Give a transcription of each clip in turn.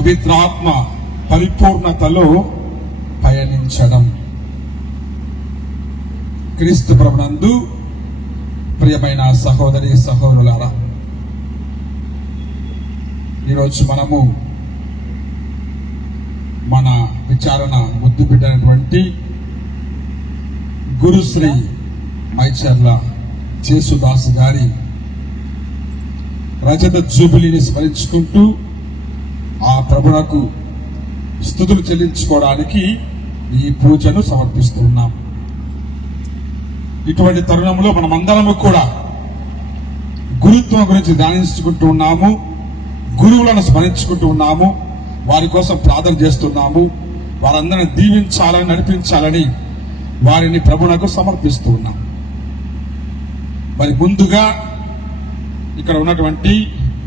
పవిత్రాత్మ పరిపూర్ణతలో పయనించడం. క్రీస్తు ప్రభునందు ప్రియమైన సహోదరి సహోదరులారా, ఈరోజు మనము మన విచారణ ముద్దు పెట్టినటువంటి గురుశ్రీ మైచర్ల జేసుదాస్ గారి రజత జూబిలీని స్మరించుకుంటూ ఆ ప్రభువునకు స్తుతులు చెల్లించుకోవడానికి ఈ పూజను సమర్పిస్తూ ఉన్నాం. ఇటువంటి తరుణంలో మనమందరము కూడా గురుత్వం గురించి ధ్యానించుకుంటూ ఉన్నాము, గురువులను స్మరించుకుంటూ ఉన్నాము, వారి కోసం ప్రార్థన చేస్తున్నాము. వారందరిని దీవించాలని, నడిపించాలని వారిని ప్రభువునకు సమర్పిస్తూ ఉన్నాం. మరి ముందుగా ఇక్కడ ఉన్నటువంటి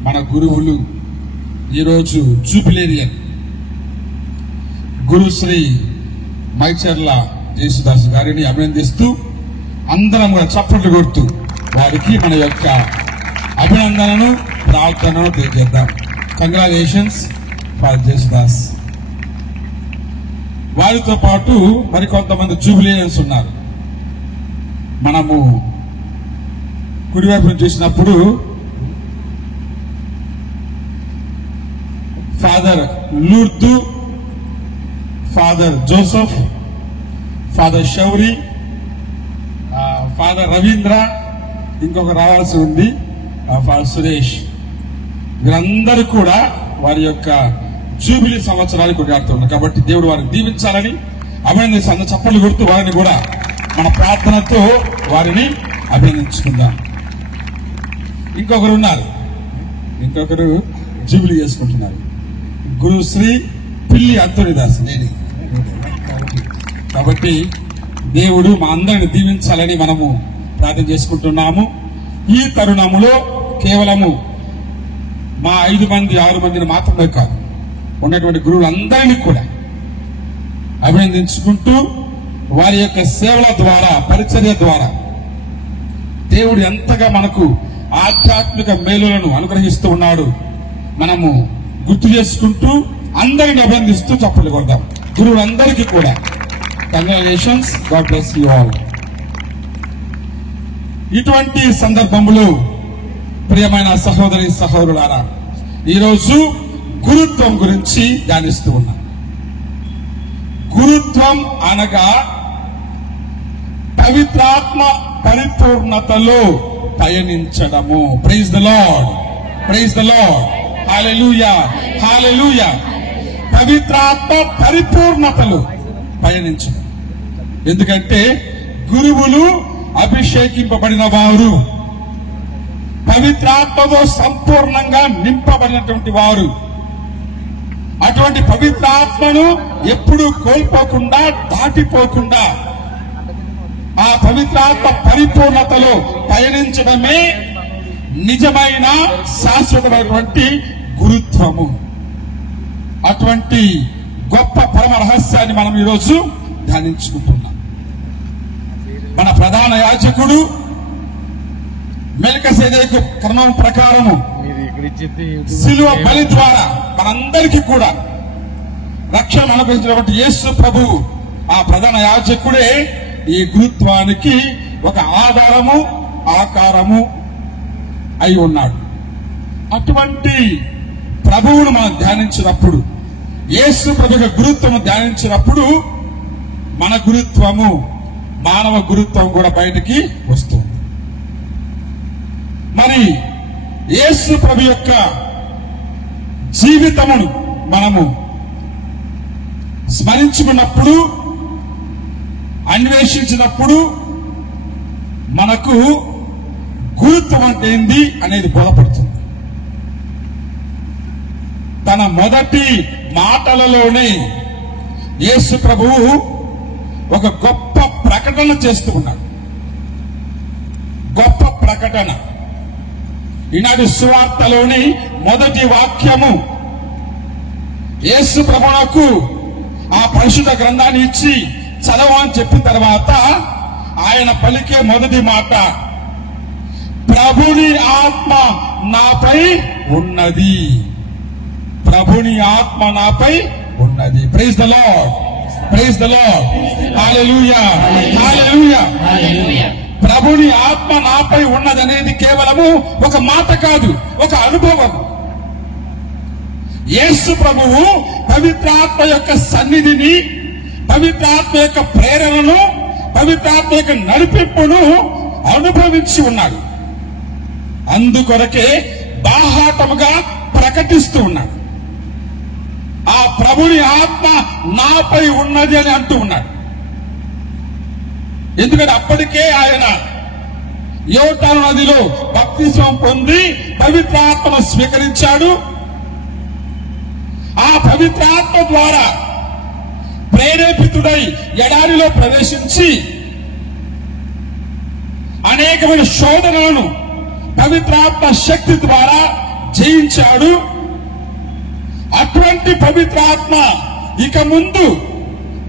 మన గురువులు ఈరోజు జూబిలేరియన్ గురుశ్రీ మైచర్ల జేసుదాస్ గారిని అభినందిస్తూ అందరం కూడా చప్పట్లు కొడుతూ వారికి మన యొక్క అభినందనను, ప్రార్థనను తెలియజేద్దాం. Congratulations for Jesudas. వారితో పాటు మరికొంతమంది జూబిలేరియన్స్ ఉన్నారు. మనము కుడివైపు చూసినప్పుడు father Lourdu, father Joseph, father Shouri, father Ravindra, ఇంకొక రావాల్సి ఉంది ఫాదర్ సురేష్. వీరందరూ కూడా వారి యొక్క జూబిలీ సంవత్సరాలు కొనియాడుతున్నారు. కాబట్టి దేవుడు వారిని దీవించాలని అభినందించి అందరూ చప్పట్లు కొడుతూ వారిని కూడా మన ప్రార్థనతో వారిని అభినందించుకుందాం. ఇంకొకరు ఉన్నారు, ఇంకొకరు జూబిలీ చేసుకుంటున్నారు. గురుశ్రీ పిల్లి అంతోనిదాస్ నేని. కాబట్టి దేవుడు మా అందరిని దీవించాలని మనము ప్రార్థన చేసుకుంటున్నాము. ఈ తరుణములో కేవలము మా 5 మంది 6 మందిని మాత్రమే కాదు, ఉన్నటువంటి గురువులందరినీ కూడా అభినందించుకుంటూ వారి యొక్క సేవల ద్వారా, పరిచర్య ద్వారా దేవుడు ఎంతగా మనకు ఆధ్యాత్మిక మేలులను అనుగ్రహిస్తూ ఉన్నాడు మనము గుర్తు చేసుకుంటూ అందరిని అభినందిస్తూ చప్పట్లు కొడదాం. గురువులందరికీ కూడా congratulations, God bless you all. ఇటువంటి సందర్భంలో ప్రియమైన సహోదరి సహోదరులారా, ఈరోజు గురుత్వం గురించి ధ్యానిస్తూ ఉన్నాం. గురుత్వం అనగా పవిత్రాత్మ పరిపూర్ణతలో పయనించడము. Praise the lord, praise the lord, hallelujah, hallelujah. పవిత్రాత్మ పరిపూర్ణతలో పయనించడం. ఎందుకంటే గురువులు అభిషేకింపబడిన వారు, పవిత్రాత్మతో సంపూర్ణంగా నింపబడినటువంటి వారు. అటువంటి పవిత్రాత్మను ఎప్పుడూ కోల్పోకుండా, దాటిపోకుండా ఆ పవిత్రాత్మ పరిపూర్ణతలో పయనించడమే నిజమైన శాశ్వతమైనటువంటి గురుత్వము. అటువంటి గొప్ప పరమ రహస్యాన్ని మనం ఈరోజు ధ్యానించుకుంటున్నాం. మన ప్రధాన యాజకుడు మెల్కీసెదెకు క్రమం ప్రకారము శిలువ బలి ద్వారా మనందరికీ కూడా రక్షణ అనుగ్రహించినటువంటి యేసు ప్రభువు, ఆ ప్రధాన యాజకుడే ఈ గురుత్వానికి ఒక ఆధారము, ఆకారము అయి ఉన్నాడు. అటువంటి ప్రభువును మనం ధ్యానించినప్పుడు, యేసు ప్రభు యొక్క గురుత్వము ధ్యానించినప్పుడు మన గురుత్వము, మానవ గురుత్వం కూడా బయటికి వస్తుంది. మరి యేసు ప్రభు యొక్క జీవితమును మనము స్మరించుకున్నప్పుడు, అన్వేషించినప్పుడు మనకు గురుత్వం అంటే ఏంది అనేది బోధపడుతుంది. తన మొదటి మాటలలోనే యేసు ప్రభువు ఒక గొప్ప ప్రకటన చేస్తూ ఉన్నాడు. గొప్ప ప్రకటన. ఈనాటి సువార్తలోని మొదటి వాక్యము యేసు ప్రభువునకు ఆ పరిశుద్ధ గ్రంథాన్ని ఇచ్చి చదవని చెప్పిన తర్వాత ఆయన పలికే మొదటి మాట, ప్రభుని ఆత్మ నాపై ఉన్నది. ప్రభుని ఆత్మ నాపై ఉన్నది. Praise the lord, praise the lord, hallelujah, hallelujah. ప్రభుని ఆత్మ నాపై ఉన్నది అనేది కేవలము ఒక మాట కాదు, ఒక అనుభవం. యేసు ప్రభువు పవిత్రాత్మ యొక్క సన్నిధిని, పవిత్రాత్మ యొక్క ప్రేరణను, పవిత్రాత్మ యొక్క నడిపింపును అనుభవించి ఉన్నాడు. అందుకొరకే బాహాటముగా ప్రకటిస్తూ ఉన్నాడు. ఆ ప్రభుని ఆత్మ నాపై ఉన్నది అని అంటూ ఉన్నాడు. ఎందుకంటే అప్పటికే ఆయన యోర్దాను నదిలో బాప్తిస్మం పొంది పవిత్రాత్మను స్వీకరించాడు. ఆ పవిత్రాత్మ ద్వారా ప్రేరేపితుడై ఎడారిలో ప్రవేశించి అనేకమైన శోధనలను పవిత్రాత్మ శక్తి ద్వారా జయించాడు. అటువంటి పవిత్రాత్మ ఇక ముందు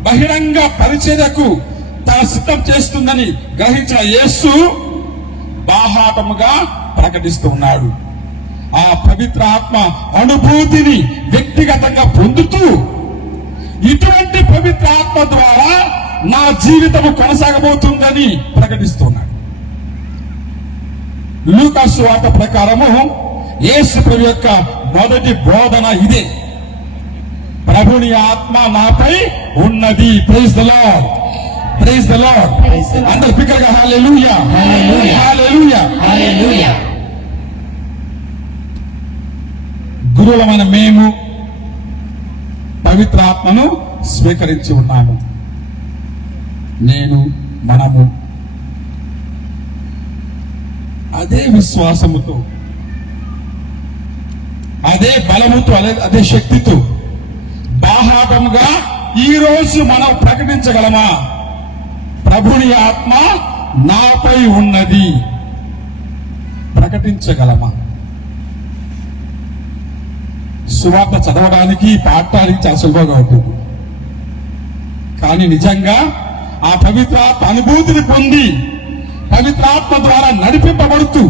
బహిరంగ పరిచర్యకు తన సిద్ధం చేస్తుందని గ్రహించిన యేసు బాహాటముగా ప్రకటిస్తూ ఉన్నాడు. ఆ పవిత్రాత్మ అనుభూతిని వ్యక్తిగతంగా పొందుతూ ఇటువంటి పవిత్రాత్మ ద్వారా నా జీవితము కొనసాగబోతుందని ప్రకటిస్తున్నాడు. లూకా సువార్త ప్రకారము యేసు ప్రభు యొక్క మొదటి బోధన ఇదే. ప్రభుని ఆత్మ నాపై ఉన్నది. Praise the lord, praise the Lord. అందరు బిగ్గరగా హల్లెలూయా, హల్లెలూయా, హల్లెలూయా. గురువులమైన మేము పవిత్రాత్మను స్వీకరించి ఉన్నాము. మనము అదే విశ్వాసముతో, అదే బలముతో, అదే శక్తితో బాహాటముగా ఈ రోజు మనం ప్రకటించగలమా? ప్రభుని ఆత్మ నాపై ఉన్నది. ప్రకటించగలమా? సువార్త చదవడానికి, పాడటానికి చాలా సులభంగా ఉంటుంది. కానీ నిజంగా ఆ పవిత్రాత్మ అనుభూతిని పొంది పవిత్రాత్మ ద్వారా నడిపింపబడుతూ,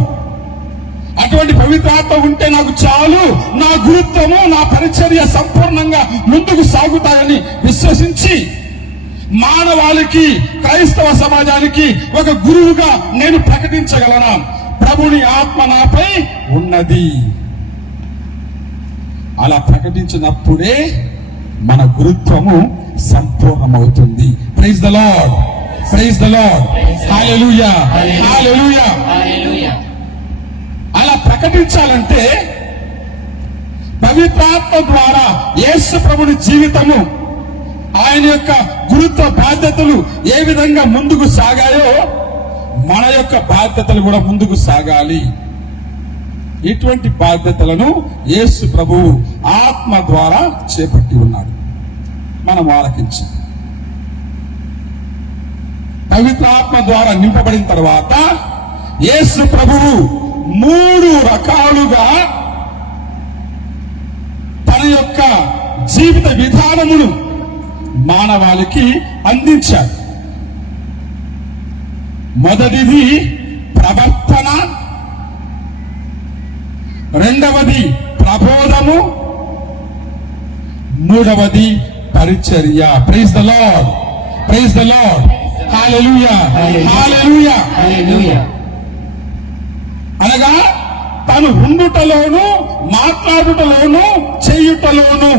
అటువంటి పవిత్రాత్మ ఉంటే నాకు చాలు, నా గురుత్వము, నా పరిచర్య సంపూర్ణంగా ముందుకు సాగుతాయని విశ్వసించి మానవాళికి, క్రైస్తవ సమాజానికి ఒక గురువుగా నేను ప్రకటించగలనా? ప్రభుని ఆత్మ నాపై ఉన్నది. అలా ప్రకటించినప్పుడే మన గురుత్వము సంపూర్ణమవుతుంది. Praise the lord, praise the lord, hallelujah, hallelujah. అలా ప్రకటించాలంటే పవిత్రాత్మ ద్వారా యేసు ప్రభుని జీవితము, ఆయన యొక్క గురుత్వ బాధ్యతలు ఏ విధంగా ముందుకు సాగాయో మన యొక్క బాధ్యతలు కూడా ముందుకు సాగాలి. ఇటువంటి బాధ్యతలను యేసు ప్రభువు ఆత్మ ద్వారా చేపట్టి ఉన్నాడు. మనం ఆలకించి పవిత్రాత్మ ద్వారా నింపబడిన తర్వాత యేసు ప్రభువు 3 రకాలుగా తన యొక్క జీవిత విధానమును మానవాళికి అందించాడు. మొదటిది ప్రవర్తన, రెండవది ప్రబోధము, మూడవది పరిచర్య. Praise the lord, praise the lord, hallelujah, hallelujah, hallelujah. అనగా తను ఉండుటలోను, మాట్లాడుటలోను, చేయుటలోను,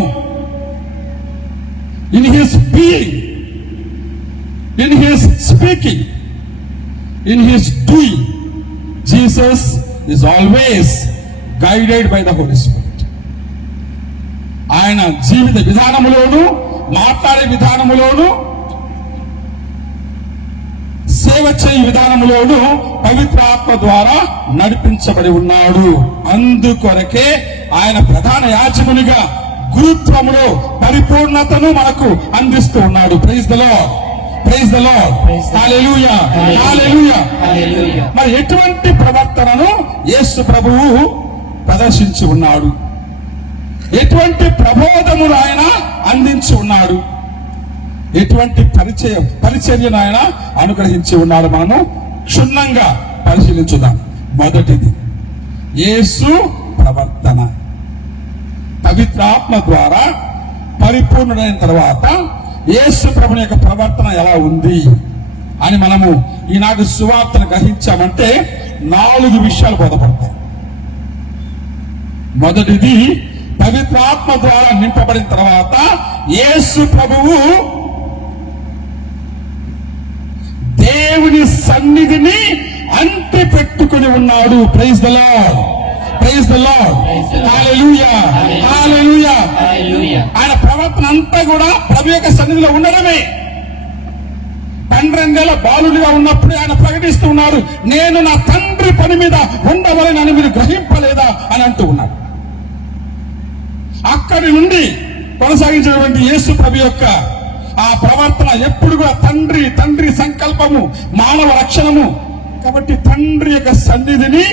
in his being, in his speaking, in his doing, Jesus is always guided by the holy spirit. ఆయన జీవిత విధానములోను, మాట్లాడే విధానములోను, సేవ చేయ విధానములోను పవిత్రాత్మ ద్వారా నడిపించబడి ఉన్నాడు. అందుకొరకే ఆయన ప్రధాన యాజకునిగా గురుత్వములో పరిపూర్ణతను మనకు అందిస్తూ ఉన్నాడు. Praise the lord, praise the lord, hallelujah, hallelujah. మరి ఎటువంటి ప్రవర్తనను యేసు ప్రభువు ప్రదర్శించి ఉన్నాడు? ఎటువంటి ప్రబోధములు ఆయన అందించి ఉన్నాడు? ఎటువంటి పరిచర్యను ఆయన అనుగ్రహించి ఉన్నాడు? మనము క్షుణ్ణంగా పరిశీలించుదాం. మొదటిది యేసు ప్రవర్తన. పవిత్రాత్మ ద్వారా పరిపూర్ణుడైన తర్వాత యేసు ప్రభుని యొక్క ప్రవర్తన ఎలా ఉంది అని మనము ఈనాడు సువార్తను గ్రహించామంటే 4 విషయాలు బోధపడతాయి. మొదటిది, పవిత్రాత్మ ద్వారా నింపబడిన తర్వాత యేసు ప్రభువు దేవుని సన్నిధిని అంటి పెట్టుకుని ఉన్నాడు. Praise the lord, praise the lord, hallelujah, hallelujah. ఆయన ప్రవర్తన అంతా కూడా ప్రభు యొక్క సన్నిధిలో ఉండడమే. 12 ఏళ్ల బాలుడిగా ఉన్నప్పుడే ఆయన ప్రకటిస్తూ ఉన్నాడు, నేను నా తండ్రి పని మీద ఉండవలెనని మీరు గ్రహింపలేదా అని అంటూ ఉన్నాడు. అక్కడి నుండి కొనసాగించినటువంటి యేసు ప్రభు యొక్క ఆ ప్రవర్తన ఎప్పుడు కూడా తండ్రి సంకల్పము, మానవ లక్షణము. కాబట్టి తండ్రి యొక్క సన్నిధిని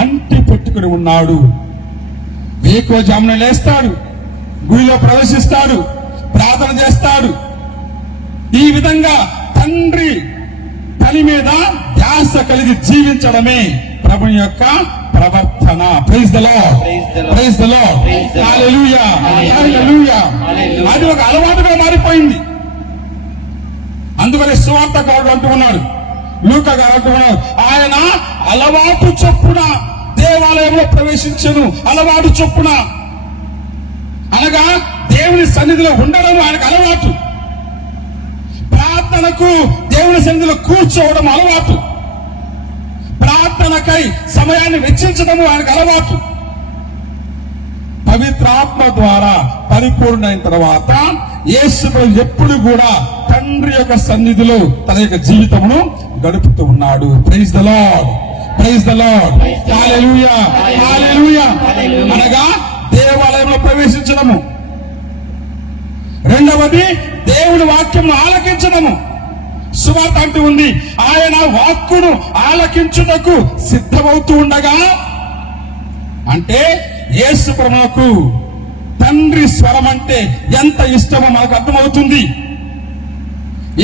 అంటి పెట్టుకుని ఉన్నాడు. వేకువజామున లేస్తాడు, గుడిలో ప్రవేశిస్తాడు, ప్రార్థన చేస్తాడు. ఈ విధంగా తండ్రి పని మీద ధ్యాస కలిగి జీవించడమే ప్రభు యొక్క ప్రవర్తన. Praise the lord, praise the lord, hallelujah, hallelujah. అది ఒక అలవాటుగా మారిపోయింది. అందుకనే సువార్తకారుడు అంటూ ఉన్నాడు, లూకా గారు అంటూ ఉన్నాడు, ఆయన అలవాటు చొప్పున దేవాలయంలో ప్రవేశించను. అలవాటు చొప్పున అనగా దేవుని సన్నిధిలో ఉండడం ఆయనకు అలవాటు. ప్రార్థనకు దేవుని సన్నిధిలో కూర్చోవడం అలవాటు. ప్రార్థనకై సమయాన్ని వెచ్చించడము ఆయనకు అలవాటు. పవిత్రాత్మ ద్వారా పరిపూర్ణమైన తర్వాత యేసు ఎప్పుడు కూడా తండ్రి యొక్క సన్నిధిలో తన యొక్క జీవితమును గడుపుతూ ఉన్నాడు. Praise the lord, praise the lord, hallelujah, hallelujah. అనగా దేవాలయంలో ప్రవేశించడము. రెండవది, దేవుని వాక్యం ఆలకించడము. సువార్త అంటూ ఉంది, ఆయన వాక్కును ఆలకించుటకు సిద్ధమవుతూ ఉండగా, అంటే యేసు ప్రభువుకు తండ్రి స్వరం అంటే ఎంత ఇష్టమో మనకు అర్థమవుతుంది.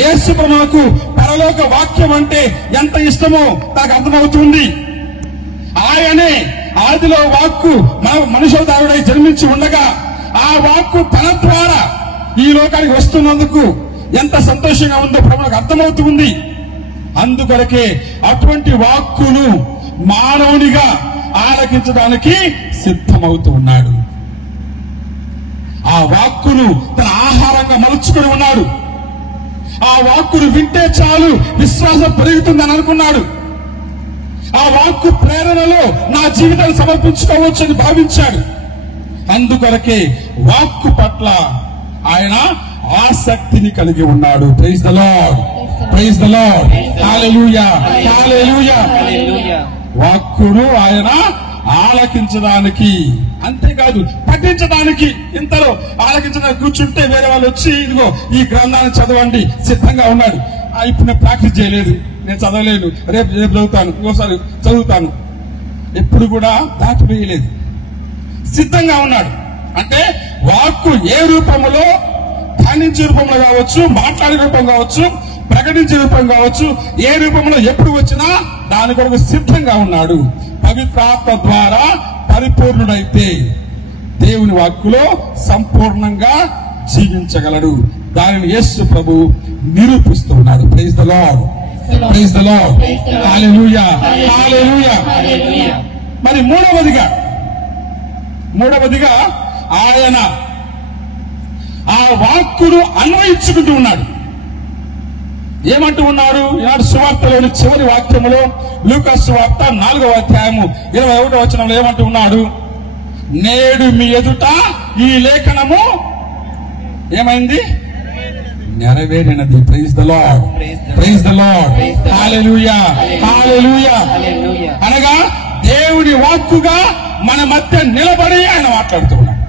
యేసు ప్రభువుకు పరలోక వాక్యం అంటే ఎంత ఇష్టమో మనకు అర్థమవుతుంది. ఆయనే ఆదిలో వాక్కు మనుషులదారుడై జన్మించి ఉండగా ఆ వాక్కు తన ద్వారా ఈ లోకానికి వస్తున్నందుకు ఎంత సంతోషంగా ఉందో ప్రభువుకు అర్థమవుతుంది. అందుకొరకే అటువంటి వాక్కును మానవునిగా ఆలకించడానికి సిద్ధమవుతూ ఉన్నాడు. ఆ వాక్కును తన ఆహారంగా మలుచుకుని ఉన్నాడు. ఆ వాక్కును వింటే చాలు విశ్వాసం పెరుగుతుందని అనుకున్నాడు. ఆ వాక్కు ప్రేరణలో నా జీవితాన్ని సమర్పించుకోవచ్చని భావించాడు. అందుకొరకే వాక్కు పట్ల ఆయన ఆసక్తిని కలిగి ఉన్నాడు. Praise the lord, praise the lord, hallelujah, hallelujah. వాక్కును ఆయన ఆలకించడానికి, అంతేకాదు పఠించడానికి. ఇంతలో ఆలకించడానికి కూర్చుంటే వేరే వాళ్ళు వచ్చి ఇదిగో ఈ గ్రంథాన్ని చదవండి సిద్ధంగా ఉన్నాడు. ఇప్పుడు నేను ప్రాక్టీస్ చేయలేదు, నేను చదవలేను, రేపు చదువుతాను, ఇంకోసారి చదువుతాను. ఎప్పుడు కూడా దాటివేయలేదు, సిద్ధంగా ఉన్నాడు. అంటే వాక్కు ఏ రూపంలో, ధ్యానించే రూపంలో కావచ్చు, మాట్లాడే రూపం కావచ్చు, ప్రకటించే రూపం కావచ్చు, ఏ రూపంలో ఎప్పుడు వచ్చినా దాని కొరకు సిద్ధంగా ఉన్నాడు. పవిత్రాత్మ ద్వారా పరిపూర్ణుడైతే దేవుని వాక్కులో సంపూర్ణంగా జీవించగలడు. దానిని యేసు ప్రభు నిరూపిస్తూ ఉన్నాడు. Praise the lord, praise the lord, hallelujah, hallelujah. మరి మూడవదిగా ఆయన ఆ వాక్కును అన్వయించుకుంటూ ఉన్నాడు. ఏమంటూ ఉన్నాడు? ఈనాడు సువార్తలోని చివరి వాక్యములో, లూకా సువార్త 4వ అధ్యాయము 21వ వచనంలో ఏమంటూ ఉన్నాడు? నేడు మీ ఎదుట ఈ లేఖనము ఏమైంది? నెరవేరినది. Praise the lord, praise the lord, hallelujah, hallelujah. అనగా దేవుని వాక్కుగా మన మధ్య నిలబడి ఆయన మాట్లాడుతూ ఉన్నాడు.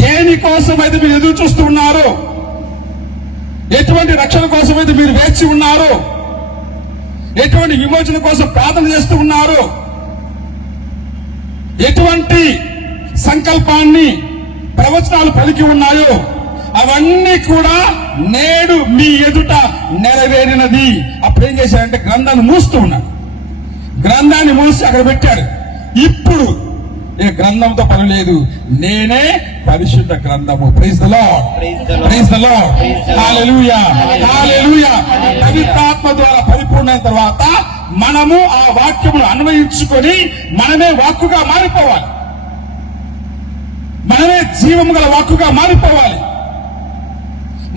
దేనికోసం అయితే మీరు ఎదురు చూస్తూ ఉన్నారు, ఎటువంటి రక్షణ కోసం అయితే మీరు వేచి ఉన్నారు, ఎటువంటి విమోచన కోసం ప్రార్థన చేస్తూ ఉన్నారు, ఎటువంటి సంకల్పాన్ని ప్రవచనాలు పలికి ఉన్నాయో అవన్నీ కూడా నేడు మీ ఎదుట నెరవేరినది. అప్పుడు ఏం చేశాడంటే గ్రంథాన్ని మూస్తూ ఉన్నాడు. గ్రంథాన్ని మూసి అక్కడ పెట్టాడు. ఇప్పుడు ఏ గ్రంథంతో పని లేదు, నేనే పరిశుద్ధ గ్రంథము. Praise the lord, praise the lord, hallelujah, hallelujah. పవిత్రాత్మ ద్వారా పరిపూర్ణమైన తర్వాత మనము ఆ వాక్యమును అన్వయించుకొని మనమే వాక్కుగా మారిపోవాలి. మనమే జీవము గల వాక్కుగా మారిపోవాలి.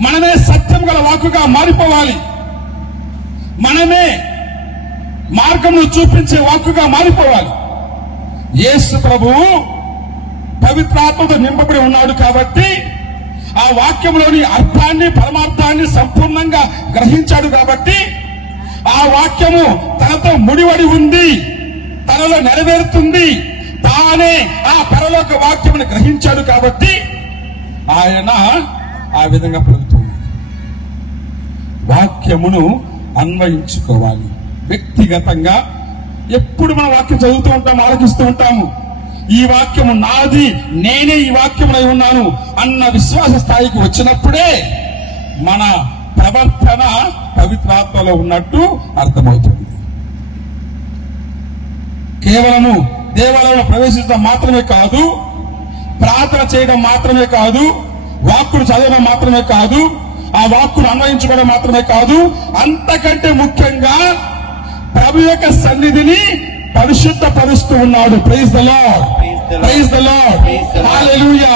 మనమే సత్యం గల వాక్కుగా మారిపోవాలి. మనమే మార్గమును చూపించే వాక్కుగా మారిపోవాలి. యేసు ప్రభువు పవిత్రాత్మతో నింపబడి ఉన్నాడు కాబట్టి ఆ వాక్యంలోని అర్థాన్ని, పరమార్థాన్ని సంపూర్ణంగా గ్రహించాడు కాబట్టి ఆ వాక్యము తనతో ముడివడి ఉంది, తనలో నెరవేరుతుంది. తానే ఆ పరలోక వాక్యమును గ్రహించాడు కాబట్టి ఆయన ఆ విధంగా పలుకుతుంది. వాక్యమును అన్వయించుకోవాలి. వ్యక్తిగతంగా ఎప్పుడు మన వాక్యం చదువుతూ ఉంటాము, ఆలోచిస్తూ ఉంటాము. ఈ వాక్యము నాది, నేనే ఈ వాక్యమునై ఉన్నాను అన్న విశ్వాస స్థాయికి వచ్చినప్పుడే మన ప్రవర్తన పవిత్రాత్మలో ఉన్నట్టు అర్థమవుతుంది. కేవలము దేవాలయంలో ప్రవేశించడం మాత్రమే కాదు, ప్రార్థన చేయడం మాత్రమే కాదు, వాక్కును చదవడం మాత్రమే కాదు, ఆ వాక్కును అన్వయించుకోవడం మాత్రమే కాదు, అంతకంటే ముఖ్యంగా ప్రభు యొక్క సన్నిధిని పరిశుద్ధపరుస్తూ ఉన్నాడు. Praise the lord, praise the lord, hallelujah,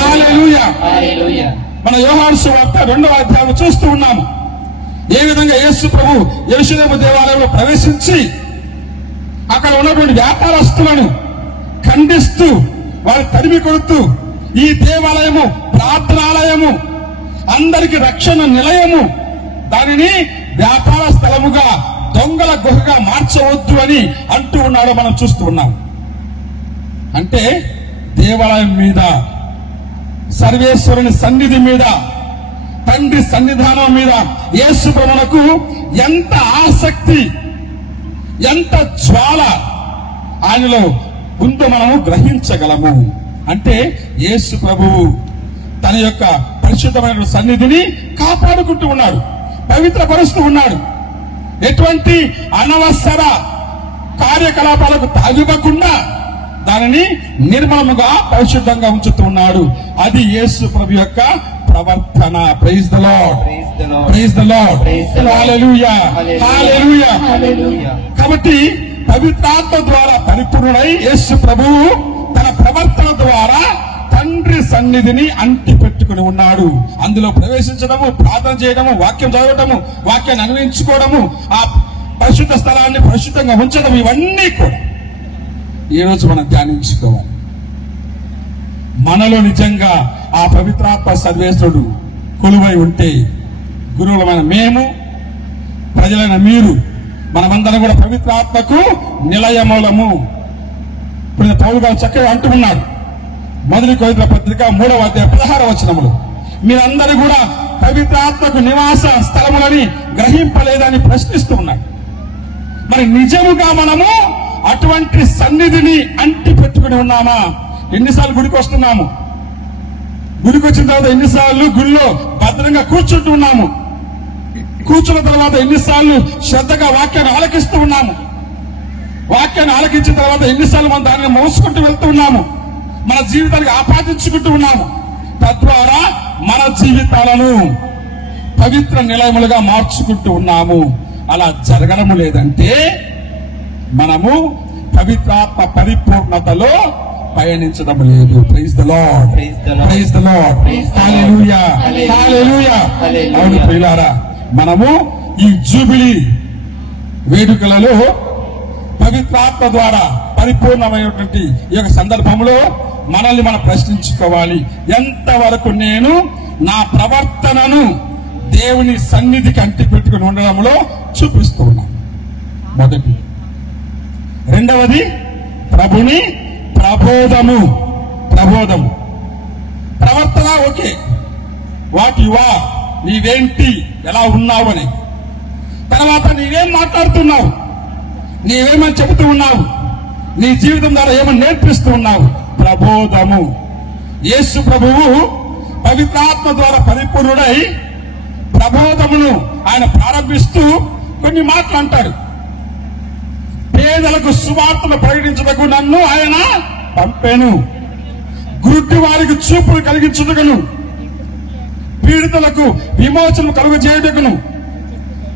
hallelujah. మన యోహాను సువార్త 2వ అధ్యాయం చూస్తూ ఉన్నాము. ఏ విధంగా యేసు ప్రభు యెరూషలేము దేవాలయంలో ప్రవేశించి అక్కడ ఉన్నటువంటి వ్యాపారస్తులను ఖండిస్తూ వారు తరిమి కొడుతూ, ఈ దేవాలయము ప్రార్థనాలయము, అందరికి రక్షణ నిలయము, దానిని వ్యాపార స్థలముగా, దొంగల గుహగా మార్చవద్దు అని అంటూ ఉన్నాడో మనం చూస్తూ ఉన్నాం. అంటే దేవాలయం మీద, సర్వేశ్వరుని సన్నిధి మీద, తండ్రి సన్నిధానం మీద యేసు ప్రభువునకు ఎంత ఆసక్తి, ఎంత జ్వాల ఆయనలో ఉందో మనము గ్రహించగలము. అంటే యేసు ప్రభువు తన యొక్క పరిశుద్ధమైన సన్నిధిని కాపాడుకుంటూ ఉన్నాడు, పవిత్రపరుస్తూ ఉన్నాడు. ఎటువంటి అనవసర కార్యకలాపాలకు తావివ్వకుండా దానిని నిర్మలముగా పరిశుద్ధంగా ఉంచుతూ ఉన్నాడు. అది యేసు ప్రభు యొక్క ప్రవర్తన. Praise the lord, praise the lord, hallelujah, hallelujah. కాబట్టి పవిత్రాత్మ ద్వారా పరిపూర్ణుడై యేసు ప్రభువు తన ప్రవర్తన ద్వారా తండ్రి సన్నిధిని అంటి పెట్టుకుని ఉన్నాడు. అందులో ప్రవేశించడము, ప్రార్థన చేయడము, వాక్యం చదవటము, వాక్యాన్ని అన్వయించుకోవడము, ఆ పరిశుద్ధ స్థలాన్ని పరిశుద్ధంగా ఉంచడం, ఇవన్నీ కూడా ఈ రోజు మనం ధ్యానించుకోవాలి. మనలో నిజంగా ఆ పవిత్రాత్మ సర్వేశ్వరుడు కొలువై ఉంటే గురువులమైన మేము, ప్రజలైన మీరు, మనమందరం కూడా పవిత్రాత్మకు నిలయములము. ఇప్పుడు పౌలు గారు చక్కగా అంటూ ఉన్నాడు, మొదటి కొరింథీయుల పత్రిక 3వ అధ్యాయం 16వ వచనములు, మీరందరూ కూడా పవిత్రాత్మకు నివాస స్థలములని గ్రహింపలేదని ప్రశ్నిస్తూ ఉన్నాడు. మరి నిజముగా మనము అటువంటి సన్నిధిని అంటి పెట్టుకుని ఉన్నామా? ఎన్నిసార్లు గుడికి వస్తున్నాము? గుడికి వచ్చిన తర్వాత ఎన్నిసార్లు గుడిలో భద్రంగా కూర్చుంటూ ఉన్నాము? కూర్చున్న తర్వాత ఎన్నిసార్లు శ్రద్ధగా వాక్యాన్ని ఆలకిస్తూ ఉన్నాము? వాక్యాన్ని ఆలకించిన తర్వాత ఎన్నిసార్లు మనం దానిని మోసుకుంటూ వెళ్తూ ఉన్నాము? మన జీవితానికి ఆపాదించుకుంటూ ఉన్నాము. తద్వారా మన జీవితాలను పవిత్ర నిలయములుగా మార్చుకుంటూ ఉన్నాము. అలా జరగడము లేదంటే మనము పవిత్రాత్మ పరిపూర్ణతలో పయనించడం లేదు. Praise the lord, praise the lord, hallelujah, hallelujah. అవును ప్రియులారా, మనము ఈ జూబిలీ వేడుకలలో పవిత్రాత్మ ద్వారా పరిపూర్ణమైనటువంటి ఈ యొక్క సందర్భంలో మనల్ని మనం ప్రశ్నించుకోవాలి. ఎంతవరకు నేను నా ప్రవర్తనను దేవుని సన్నిధికి అంటి పెట్టుకుని ఉండడంలో చూపిస్తూ ఉన్నాను. మొదటి. రెండవది ప్రభుని ప్రబోధము. ప్రవర్తన ఓకే, వాట్ యు ఆర్, నీవేంటి, ఎలా ఉన్నావు అని. తర్వాత నీవేం మాట్లాడుతున్నావు, నీవేమని చెబుతూ ఉన్నావు, నీ జీవితం ద్వారా ఏమని నేర్పిస్తూ ఉన్నావు. ప్రబోధము. యేసు ప్రభువు పవిత్రాత్మ ద్వారా పరిపూర్ణుడై ప్రబోధమును ఆయన ప్రారంభిస్తూ కొన్ని మాటలు అంటాడు. పేదలకు సువార్తను ప్రకటించటకు నన్ను ఆయన పంపాను. గుడ్డి వారికి చూపులు కలిగించుటకును, పీడితులకు విమోచన కలుగజేయుటకును,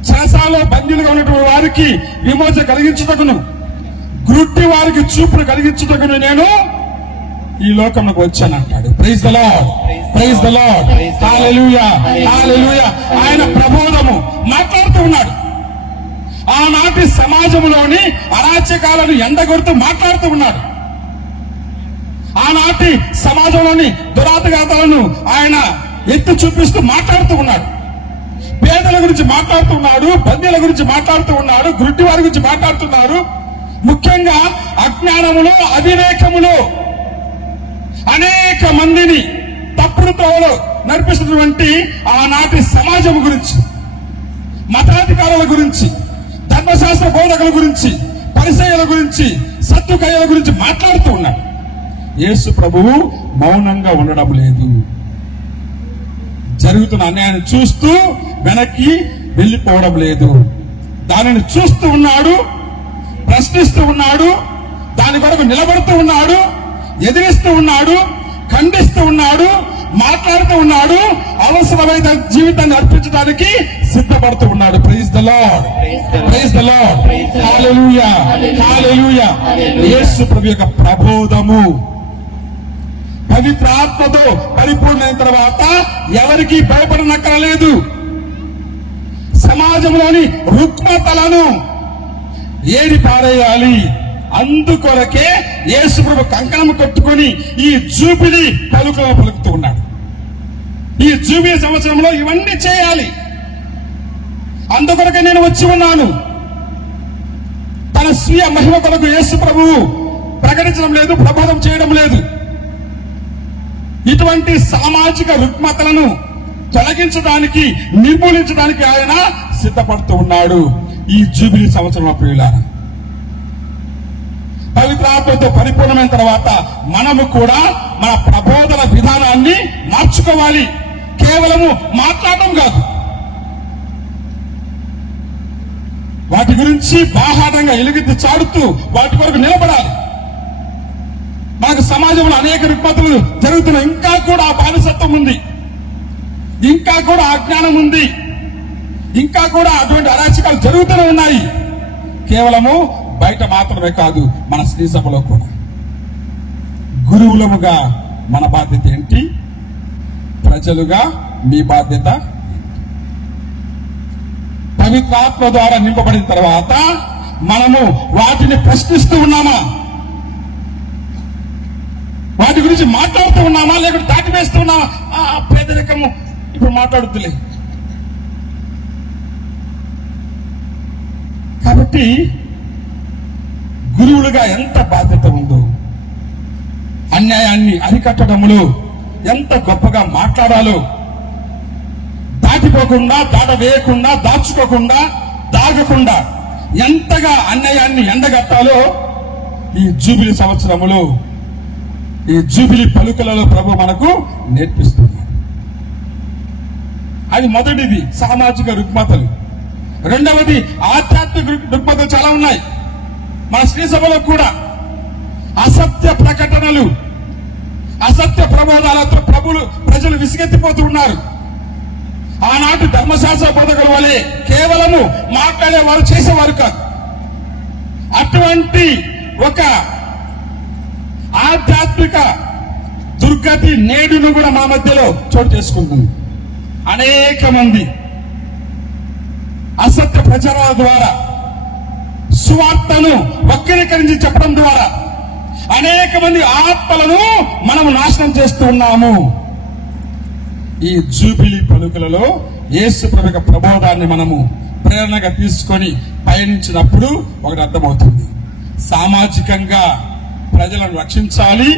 చెరసాలలో బందీలుగా ఉన్నటువంటి వారికి విమోచన కలిగించుటకును, గుడ్డి వారికి చూపులు కలిగించుటకును నేను ఈ లోకంలోకి వచ్చానంటాడు. Praise the lord, praise the lord, hallelujah, hallelujah. ఆయన ప్రబోధము మాట్లాడుతూ ఉన్నాడు. ఆనాటి సమాజంలోని అరాచకాలను ఎండగొడుతూ మాట్లాడుతూ ఉన్నాడు. ఆనాటి సమాజంలోని దురాఘాతాలను ఆయన ఎత్తి చూపిస్తూ మాట్లాడుతూ ఉన్నాడు. పేదల గురించి మాట్లాడుతూ ఉన్నాడు, బందీల గురించి మాట్లాడుతూ ఉన్నాడు, గుడ్డి వారి గురించి మాట్లాడుతున్నారు. ముఖ్యంగా అజ్ఞానములో, అవివేకములో అనేక మందిని తప్పుడు త్రోవలో నడిపిస్తున్నటువంటి ఆనాటి సమాజం గురించి, మతాధికారుల గురించి, ధర్మశాస్త్ర బోధకుల గురించి, పరిసయ్యుల గురించి, సద్దుకయ్యుల గురించి మాట్లాడుతూ ఉన్నాడు. యేసు ప్రభువు మౌనంగా ఉండడం లేదు. జరుగుతున్న అన్యాయాన్ని చూస్తూ వెనక్కి వెళ్లిపోవడం లేదు. దానిని చూస్తూ ఉన్నాడు, ప్రశ్నిస్తూ ఉన్నాడు, దాని కొరకు నిలబడుతూ ఉన్నాడు, ఎదిరిస్తూ ఉన్నాడు, ఖండిస్తూ ఉన్నాడు, మాట్లాడుతూ ఉన్నాడు, అవసరమైన జీవితాన్ని అర్పించడానికి సిద్ధపడుతూ ఉన్నాడు. Praise the lord, praise the lord, hallelujah, hallelujah. యేసు ప్రభు యొక్క ప్రబోధము పవిత్ర ఆత్మతో పరిపూర్ణమైన తర్వాత ఎవరికి భయపడనక్కరలేదు. సమాజంలోని రుగ్మతలను ఏరి పారేయాలి. అందుకొరకే యేసు ప్రభు కంకణం కట్టుకుని ఈ జూబిలీ పలుకులను పలుకుతూ ఉన్నాడు. ఈ జూబిలీ సంవత్సరంలో ఇవన్నీ చేయాలి. అందుకొరకే నేను వచ్చి ఉన్నాను. తన స్వీయ మహిమ కొరకు యేసు ప్రభువు ప్రకటించడం లేదు, ప్రబోధం చేయడం లేదు. ఇటువంటి సామాజిక రుగ్మతలను తొలగించడానికి, నిర్మూలించడానికి ఆయన సిద్ధపడుతూ ఉన్నాడు. ఈ జూబిలీ సంవత్సరంలో ప్రియులారా, పవిత్రాత్మతో పరిపూర్ణమైన తర్వాత మనము కూడా మన ప్రబోధన విధానాన్ని మార్చుకోవాలి. కేవలము మాట్లాడడం కాదు, వాటి గురించి బాహాటంగా ఎలుగెత్తి చాడుతూ వాటి కొరకు నిలబడాలి. మనకు సమాజంలో అనేక రుగ్మతలు జరుగుతున్నాయి. ఇంకా కూడా ఆ బానిసత్వం ఉంది, ఇంకా కూడా అజ్ఞానం ఉంది, ఇంకా కూడా అటువంటి అరాచకాలు జరుగుతూనే ఉన్నాయి. కేవలము బయట మాత్రమే కాదు, మన శ్రీ సభలో కూడా. గురువులముగా మన బాధ్యత ఏంటి? ప్రజలుగా మీ బాధ్యత. పవిత్రాత్మ ద్వారా నింపబడిన తర్వాత మనము వాటిని ప్రశ్నిస్తూ ఉన్నామా? వాటి గురించి మాట్లాడుతూ ఉన్నామా? లేకపోతే దాటివేస్తూ ఉన్నామా? పేదరికము ఇప్పుడు మాట్లాడుతులే. కాబట్టి గురువులుగా ఎంత బాధ్యత ఉందో, అన్యాయాన్ని అరికట్టడంలో ఎంత గొప్పగా మాట్లాడాలో, దాటిపోకుండా, దాటవేయకుండా, దాచుకోకుండా, దాగకుండా ఎంతగా అన్యాయాన్ని ఎండగట్టాలో ఈ జూబిలీ సంవత్సరములో, ఈ జూబిలీ పలుకలలో ప్రభు మనకు నేర్పిస్తున్నాడు. అది మొదటిది సామాజిక రుగ్మతలు. రెండవది ఆధ్యాత్మిక రుగ్మతలు చాలా ఉన్నాయి. మన శ్రీ సభలో కూడా అసత్య ప్రకటనలు, అసత్య ప్రబోధాలతో ప్రజలు విసిగెత్తిపోతూ ఉన్నారు. ఆనాటి ధర్మశాస్త్ర బోధకుల వలె కేవలము మాట్లాడేవారు, చేసేవారు కాదు. అటువంటి ఒక ఆధ్యాత్మిక దుర్గతి నేడును కూడా మా మధ్యలో చోటు చేసుకుంటుంది. అనేక మంది అసత్య ప్రచారాల ద్వారా, సువార్తను వక్రీకరించి చెప్పడం ద్వారా అనేక మంది ఆత్మలను మనం నాశనం చేస్తూ ఉన్నాము. ఈ జూబిలీ పలుకులలో యేసు ప్రభు ప్రబోధాన్ని మనము ప్రేరణగా తీసుకొని పయనించినప్పుడు ఒకటి అర్థమవుతుంది. సామాజికంగా ప్రజలను రక్షించాలి,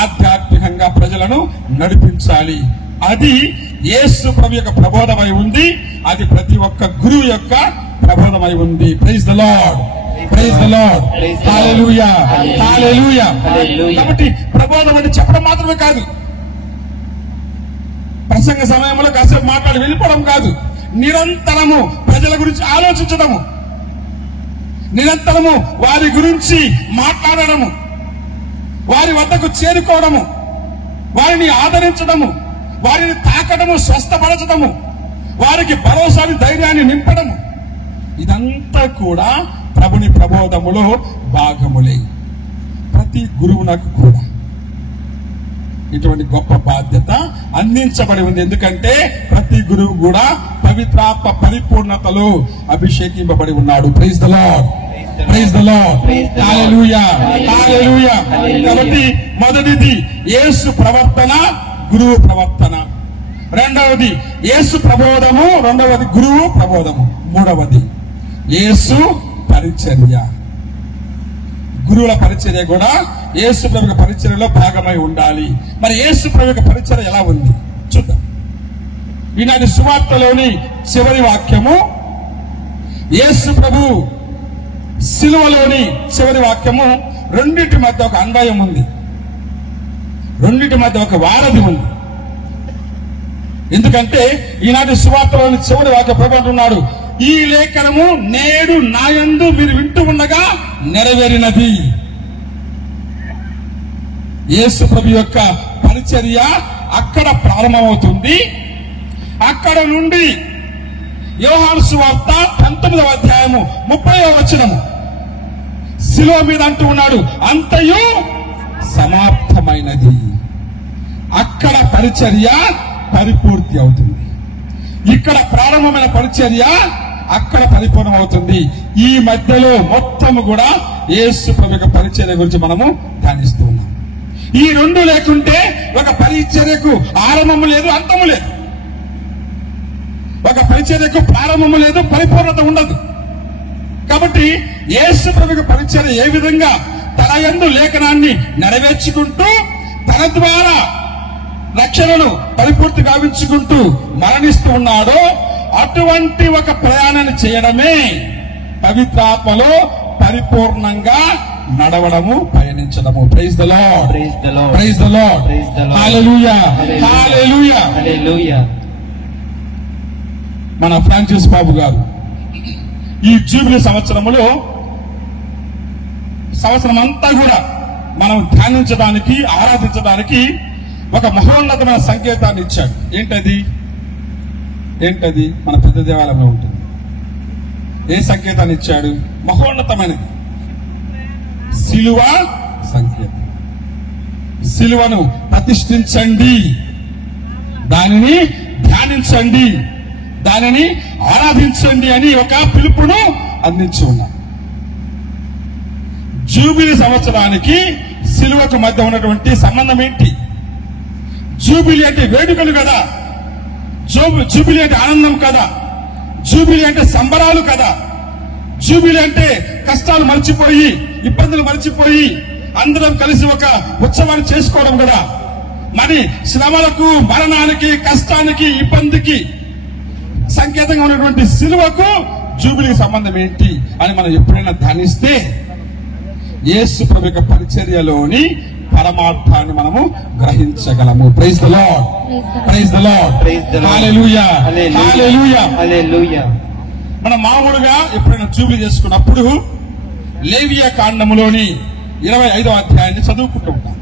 ఆధ్యాత్మికంగా ప్రజలను నడిపించాలి. అది యేసు ప్రభు యొక్క ప్రబోధమై ఉంది. అది ప్రతి ఒక్క గురువు యొక్క ప్రబోధమై ఉంది. Praise the lord, praise the lord, hallelujah, hallelujah. కాబట్టి ప్రబోధం అంటే చెప్పడం మాత్రమే కాదు, ప్రసంగ సమయంలో కాసేపు మాట్లాడి వెళ్ళిపోవడం కాదు. నిరంతరము ప్రజల గురించి ఆలోచించడము, నిరంతరము వారి గురించి మాట్లాడడము, వారి వద్దకు చేరుకోవడము, వారిని ఆదరించడము, వారిని తాకడము, స్వస్థపరచడము, వారికి భరోసాని ధైర్యాన్ని నింపడము, ఇదంతా కూడా ప్రభుని ప్రబోధములో భాగములే. ప్రతి గురువునకు కూడా ఇటువంటి గొప్ప బాధ్యత అందించబడి ఉంది. ఎందుకంటే ప్రతి గురువు కూడా పవిత్రాత్మ పరిపూర్ణతలో అభిషేకింపబడి ఉన్నాడు. Praise the lord, praise the lord, hallelujah, hallelujah. కాబట్టి మొదటిది యేసు ప్రవర్తన, గురువు ప్రవర్తన. రెండవది యేసు ప్రబోధము, రెండవది గురువు ప్రబోధము. మూడవది యేసు పరిచర్య. గురువుల పరిచర్య కూడా యేసు ప్రభు పరిచర్యలో భాగమై ఉండాలి. మరి యేసు ప్రభు పరిచర్య ఎలా ఉంది చూద్దాం. ఈనాటి సువార్తలోని చివరి వాక్యము, యేసు ప్రభు సిలువలోని చివరి వాక్యము, రెండింటి మధ్య ఒక అన్వయం ఉంది, రెండింటి మధ్య ఒక వారధి ఉంది. ఎందుకంటే ఈనాటి సువార్తలోని చివరి వాక్య ప్రభు అంటున్నాడు, ఈ లేఖనము నేడు నా యందు మీరు వింటూ ఉండగా నెరవేరినది. యేసు ప్రభు యొక్క పరిచర్య అక్కడ ప్రారంభమవుతుంది. అక్కడ నుండి యోహాను సువార్త 19వ అధ్యాయము 30వ వచనము శిలువ మీద అంటూ ఉన్నాడు, అంతయు సమాప్తమైనది. అక్కడ పరిచర్య పరిపూర్తి అవుతుంది. ఇక్కడ ప్రారంభమైన పరిచర్య అక్కడ పరిపూర్ణం అవుతుంది. ఈ మధ్యలో మొత్తము కూడా యేసు ప్రభు యొక్క పరిచర్య గురించి మనము ధ్యానిస్తూ ఉన్నాం. ఈ రెండు లేకుంటే ఒక పరిచర్యకు ఆరంభము లేదు, అంతము లేదు. ఒక పరిచర్యకు ప్రారంభము లేదు, పరిపూర్ణత ఉండదు. కాబట్టి యేసు ప్రభు యొక్క పరిచర్య ఏ విధంగా తన యందు లేఖనాన్ని నెరవేర్చుకుంటూ తన ద్వారా రక్షణను పరిపూర్తి గావించుకుంటూ మరణిస్తూ ఉన్నాడో అటువంటి ఒక ప్రయాణాన్ని చేయడమే పవిత్రాత్మలో పరిపూర్ణంగా నడవడము, పయనించడము. Praise the lord, praise the lord, praise the lord, praise the lord, hallelujah, hallelujah, hallelujah. మన ఫ్రాన్సిస్ బాబు గారు ఈ జూబిలీ సంవత్సరములో సంవత్సరం అంతా కూడా మనం ధ్యానించడానికి, ఆరాధించడానికి ఒక మహోన్నతమైన సంకేతాన్ని ఇచ్చాడు. ఏంటది? మన పెద్ద దేవాలయంలో ఉంటుంది. ఏ సంకేతాన్ని ఇచ్చాడు? మహోన్నతమైనది, సిలువ సంకేతం. సిలువను ప్రతిష్ఠించండి, దానిని ధ్యానించండి, దానిని ఆరాధించండి అని ఒక పిలుపును అందించి ఉన్నాం. జూబిలీ సంవత్సరానికి సిలువకు మధ్య ఉన్నటువంటి సంబంధం ఏంటి? జూబిలీ అంటే వేడుకలు కదా, జూబిలీ అంటే ఆనందం కదా, జూబిలీ అంటే సంబరాలు కదా, జూబిలీ అంటే కష్టాలు మర్చిపోయి, ఇబ్బందులు మర్చిపోయి అందరం కలిసి ఒక ఉత్సవాన్ని చేసుకోవడం కదా. మరి శ్రమలకు, మరణానికి, కష్టానికి, ఇబ్బందికి సంకేతంగా ఉన్నటువంటి సిలువకు జూబిలీకి సంబంధం ఏంటి అని మనం ఎప్పుడైనా ధ్యానిస్తే యేసు ప్రభు యొక్క పరిచర్యలోని పరమార్థాన్ని మనము గ్రహించగలము. Praise the lord, praise the lord, praise the lord, hallelujah, hallelujah, hallelujah. మనం మామూలుగా ఎప్పుడైనా జూబిలీ చేసుకున్నప్పుడు లేవియా కాండములోని 25వ అధ్యాయాన్ని చదువుకుంటూ ఉంటాం.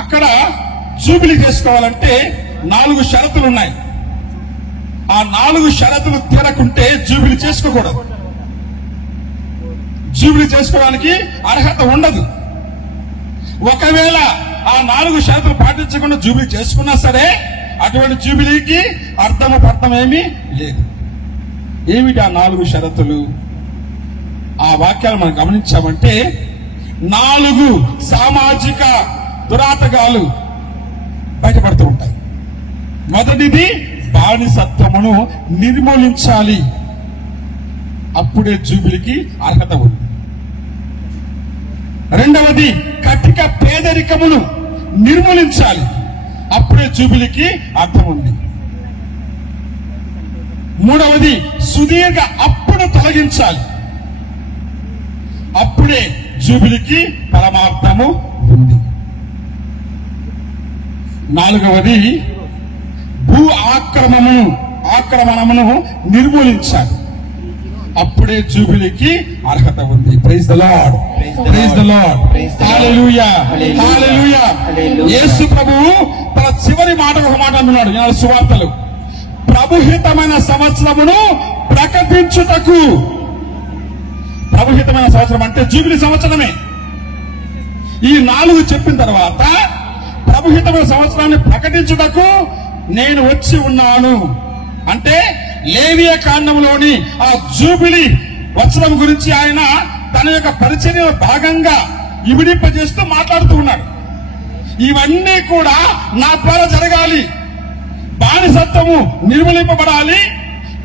అక్కడ జూబిలీ చేసుకోవాలంటే 4 షరతులు ఉన్నాయి. ఆ 4 షరతులు తీరకుంటే జూబిలీ చేసుకోకూడదు, జూబిలీ చేసుకోవడానికి అర్హత ఉండదు. ఒకవేళ ఆ 4 షరతులు పాటించకుండా జూబిలీ చేసుకున్నా సరే అటువంటి జూబిలీకి అర్థము పర్థం ఏమీ లేదు. ఏమిటి ఆ 4 షరతులు? ఆ వాక్యాలు మనం గమనించామంటే 4 సామాజిక దురాటగాలు బయటపడుతూ ఉంటాయి. మొదటిది బానిసత్వమును నిర్మూలించాలి, అప్పుడే జూబిలీకి అర్హత ఉంది. రెండవది కటిక పేదరికమును నిర్మూలించాలి, అప్పుడే జూబిలీకి అర్థం ఉంది. మూడవది సుదీర్ఘ అప్పును తొలగించాలి, అప్పుడే జూబిలీకి పరమార్థము ఉంది. నాలుగవది భూ ఆక్రమణమును నిర్మూలించాలి, అప్పుడే జూబిలీకి అర్హత ఉంది. Praise the lord, praise the lord, hallelujah, hallelujah. యేసు ప్రభువు తన చివరి మాట ఒక మాట అన్నాడు ఈనాడు సువార్తలు, ప్రభుహితమైన సంవత్సరమును ప్రకటించుటకు. ప్రభుహితమైన సంవత్సరం అంటే జూబిలీ సంవత్సరమే. ఈ 4 చెప్పిన తర్వాత ప్రభుహితమైన సంవత్సరాన్ని ప్రకటించుటకు నేను వచ్చి ఉన్నాను అంటే లేవియ కాండంలోని ఆ జూబిలీ వచనం గురించి ఆయన తన యొక్క పరిచర్య భాగంగా ఇమిడింపజేస్తూ మాట్లాడుతూ ఉన్నాడు. ఇవన్నీ కూడా నా ద్వారా జరగాలి. బానిసత్వము నిర్మూలింపబడాలి,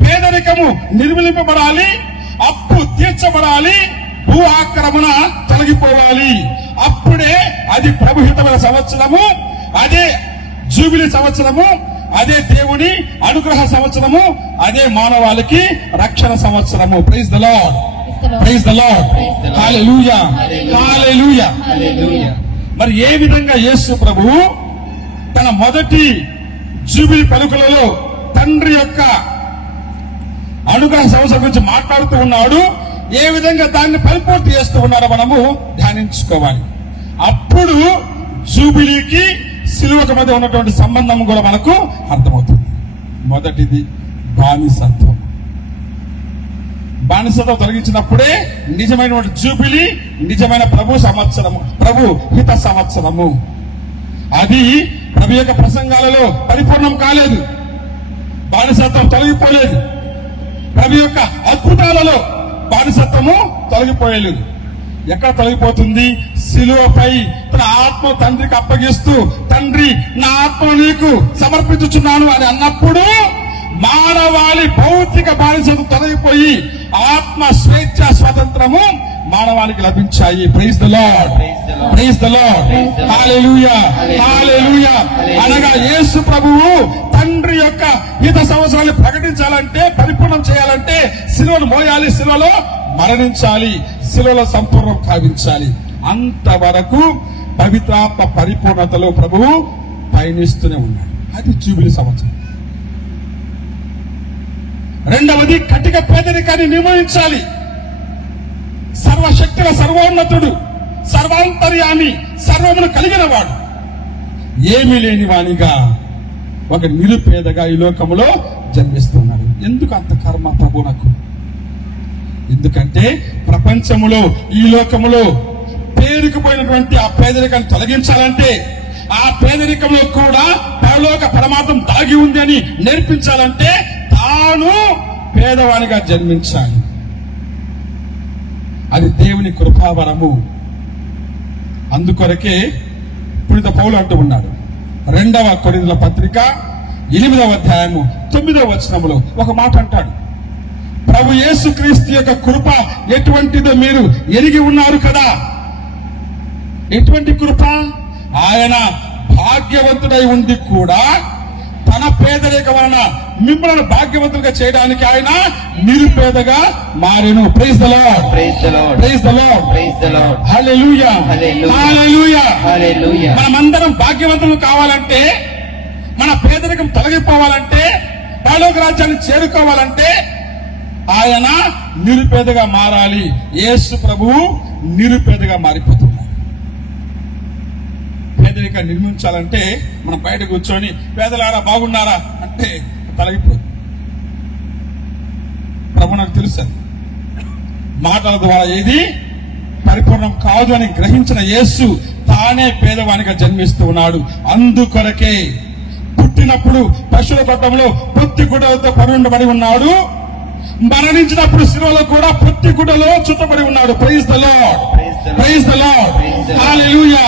పేదరికము నిర్మూలింపబడాలి, అప్పు తీర్చబడాలి, భూ ఆక్రమణ తొలగిపోవాలి. అప్పుడే అది ప్రభుహితమైన సంవత్సరము, అదే జూబిలీ సంవత్సరము, అదే దేవుని అనుగ్రహ సంవత్సరము, అదే మానవాళికి రక్షణ సంవత్సరము. Praise the lord, praise the lord, hallelujah, hallelujah. మరి ఏ విధంగా యేసు ప్రభువు తన మొదటి జూబిలీ పలుకులలో తండ్రి యొక్క అనుగ్రహ సంవత్సరం గురించి మాట్లాడుతూ ఉన్నాడు, ఏ విధంగా దాన్ని పరిపూర్తి చేస్తూ ఉన్నారో మనము ధ్యానించుకోవాలి. అప్పుడు జూబిలీకి సిలువకు మధ్య ఉన్నటువంటి సంబంధం కూడా మనకు అర్థమవుతుంది. మొదటిది బానిసత్వం. బానిసత్వం తొలగించినప్పుడే నిజమైన జూబిలీ, నిజమైన ప్రభు సంవత్సరము, ప్రభు హిత సంవత్సరము. అది ప్రభు యొక్క ప్రసంగాలలో పరిపూర్ణం కాలేదు, బానిసత్వం తొలగిపోలేదు. ప్రభు యొక్క అద్భుతాలలో బానిసత్వము తొలగిపోయలేదు. ఎక్కడ తొలగిపోతుంది? సిలువపై తన ఆత్మ తండ్రికి అప్పగిస్తూ, తండ్రి నా ఆత్మ నీకు సమర్పించుచున్నాను అని అన్నప్పుడు మానవాళి భౌతిక బానిసత్వం తొలగిపోయి ఆత్మ స్వేచ్ఛ స్వాతంత్రము మానవానికి లభించాయి. Praise the lord, praise the lord, hallelujah, hallelujah. అనగా యేసు ప్రభువు తండ్రి యొక్క హిత సంవత్సరాన్ని ప్రకటించాలంటే, పరిపూర్ణం చేయాలంటే శిలువను మోయాలి, శిలువలో మరణించాలి, శిలువలో సంపూర్ణం కావించాలి. అంతవరకు పవిత్రాత్మ పరిపూర్ణతలో ప్రభువు పయనిస్తూనే ఉన్నాడు. అది జూబిలీ సంవత్సరం. రెండవది కటిక పేదరికాన్ని నిర్మూలించాలి. సర్వశక్తుల సర్వోన్నతుడు, సర్వాంతర్యామి, సర్వమును కలిగిన వాడు, ఏమీ లేని వానిగా ఒక నిరుపేదగా ఈ లోకములో జన్మిస్తున్నాడు. ఎందుకు అంత కర్మ ప్రభువునకు? ఎందుకంటే ప్రపంచములో, ఈ లోకములో పేరుకుపోయినటువంటి ఆ పేదరికాన్ని తొలగించాలంటే, ఆ పేదరికంలో కూడా పరలోక పరమార్థం దాగి ఉంది అని నేర్పించాలంటే తాను పేదవానిగా జన్మించాలి. అది దేవుని కృపావరము. అందుకొరకే పునీత పౌలు అంటూ ఉన్నాడు, 2వ కొరింథీయుల పత్రిక 8వ అధ్యాయము 9వ వచనములో ఒక మాట అంటాడు, ప్రభు యేసుక్రీస్తు యొక్క కృప ఎటువంటిదో మీరు ఎరిగి ఉన్నారు కదా. ఎటువంటి కృప? ఆయన భాగ్యవంతుడై ఉండి కూడా తన పేదరికం వలన మిమ్మల్ని భాగ్యవంతులుగా చేయడానికి ఆయన నిరుపేదగా మారెను. Praise the lord, praise the lord, praise the lord, praise the lord, hallelujah, hallelujah, hallelujah, hallelujah. మనమందరం భాగ్యవంతులు కావాలంటే, మన పేదరికం తొలగిపోవాలంటే, పరలోక రాజ్యాన్ని చేరుకోవాలంటే ఆయన నిరుపేదగా మారాలి. యేసు ప్రభువు నిరుపేదగా మారిపోతున్నాడు. పేదరికాన్ని నిర్మించాలంటే మనం బయట కూర్చొని పేదలారా బాగున్నారా అంటే తొలగిపోతుంది. ప్రభు నాకు తెలుసు, మాటల ద్వారా ఏది పరిపూర్ణం కాదు అని గ్రహించిన యేసు తానే పేదవానిగా జన్మిస్తూ ఉన్నాడు. అందుకొరకే పుట్టినప్పుడు పశువుల కొట్టంలో పొత్తి గుడ్డలతో పరుండబడి ఉన్నాడు, మరణించినప్పుడు శిలువలో కూడా పొత్తి గుడ్డలో చుట్టబడి ఉన్నాడు. Praise the lord, praise the lord, hallelujah,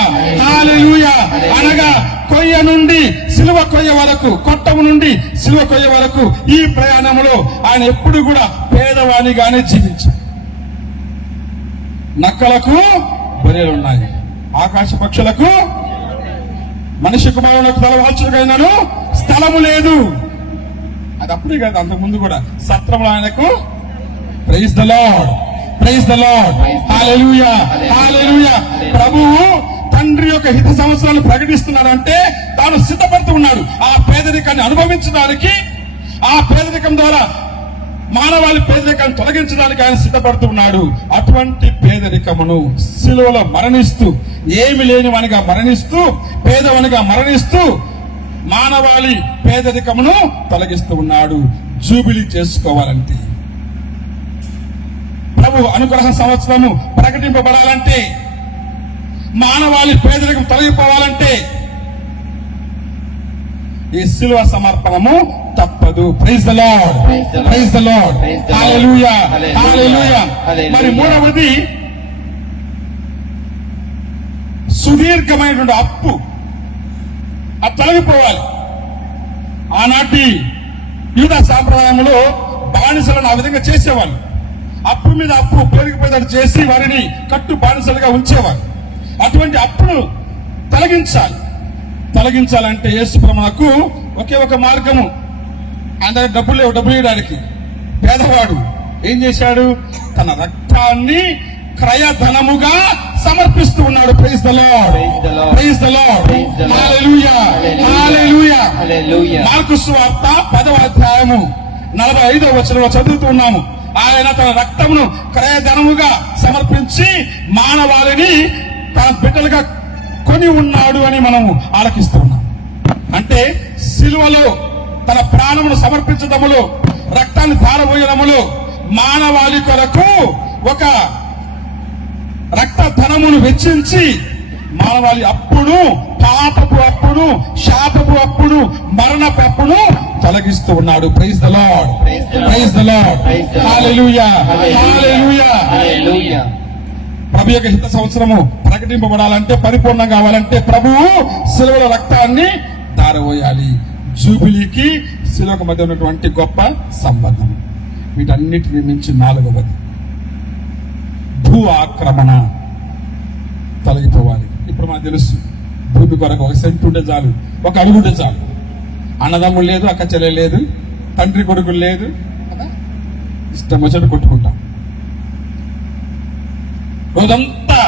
hallelujah. అనగా కొయ్య నుండి శిలువ కొయ్య వరకు, కొట్టము నుండి శిలువ కొయ్య వరకు ఈ ప్రయాణంలో ఆయన ఎప్పుడు కూడా పేదవానిగానే జీవించాడు. నక్కలకు బొరియలున్నాయి, ఆకాశ పక్షులకు, మనిషి కుమారులకు తల వాల్చుకైనాను స్థలము లేదు. అది అప్పుడే కాదు, అంతకుముందు కూడా సత్రములు ఆయనకు. Praise the lord, praise the lord, hallelujah, hallelujah. ప్రభువు తండ్రి యొక్క హిత సంవత్సరాలు ప్రకటిస్తున్నాడంటే తాను సిద్ధపడుతూ ఉన్నాడు ఆ పేదరికాన్ని అనుభవించడానికి. ఆ పేదరికం ద్వారా మానవాళి పేదరికాన్ని తొలగించడానికి ఆయన సిద్ధపడుతున్నాడు. అటువంటి పేదరికమును సిలువలో మరణిస్తూ, ఏమి లేని వానిగా మరణిస్తూ, పేదవనిగా మరణిస్తూ మానవాళి పేదరికమును తొలగిస్తూ ఉన్నాడు. జూబిలీ చేసుకోవాలంటే, ప్రభు అనుగ్రహ సంవత్సరము ప్రకటింపబడాలంటే, మానవాళి పేదరికం తొలగిపోవాలంటే ఈ శిలువ సమర్పణము తప్పదు. Praise the lord, praise the lord, hallelujah, hallelujah. మరి మూడవది సుదీర్ఘమైనటువంటి అప్పు, అది తొలగిపోవాలి. ఆనాటి యూదా సాంప్రదాయంలో బానిసలను ఆ విధంగా చేసేవాళ్ళు. అప్పు మీద అప్పు పెరిగిపోయేటట్టు చేసి వారిని కట్టు బానిసలుగా ఉంచేవారు. అటువంటి అప్పును తొలగించాలంటే యేసు ప్రభువునకు ఒకే ఒక మార్గము. అందరికి డబ్బులు లేవు, డబ్బులు ఇవ్వడానికి. పేదవాడు ఏం చేశాడు? తన రక్తాన్ని క్రయధనముగా సమర్పిస్తూ ఉన్నాడు. Praise the lord, praise the lord, hallelujah, hallelujah. Mark సువార్త 10వ అధ్యాయము 45వ వచనంలో చదువుతున్నాము. ఆయన తన రక్తమును క్రయధనముగా సమర్పించి మానవాళిని తన బిడ్డలుగా కొని ఉన్నాడు అని మనము ఆలకిస్తూ ఉన్నాం. అంటే సిలువలో తన ప్రాణమును సమర్పించడములో, రక్తాన్ని ధారపోయడములో మానవాళి కొరకు ఒక రక్త ధనమును వెచ్చించి మానవాళి అప్పును, పాపపు అప్పును, శాపపు అప్పును, మరణపు అప్పును తొలగిస్తూ ఉన్నాడు. Praise the lord, praise the lord, hallelujah, hallelujah. ప్రభు యొక్క హిత సంవత్సరము ప్రకటింపబడాలంటే, పరిపూర్ణం కావాలంటే ప్రభువు శిలువల రక్తాన్ని ధారపోయాలి. జూబిలీకి శిలువకు మధ్య ఉన్నటువంటి గొప్ప సంబంధం. వీటన్నిటిని మించి 4వది భూ ఆక్రమణ తొలగిపోవాలి. ఇప్పుడు మనకు తెలుసు, భూమి కొరకు 1 సెంటు ఉంటే చాలు, 1 అడుగు ఉంటే చాలు. అన్నదమ్ములు లేదు, అక్క చెల్లె లేదు, తండ్రి కొడుకులు లేదు, ఇష్టం వచ్చేట్టు కొట్టుకుంటాం. రోజంతా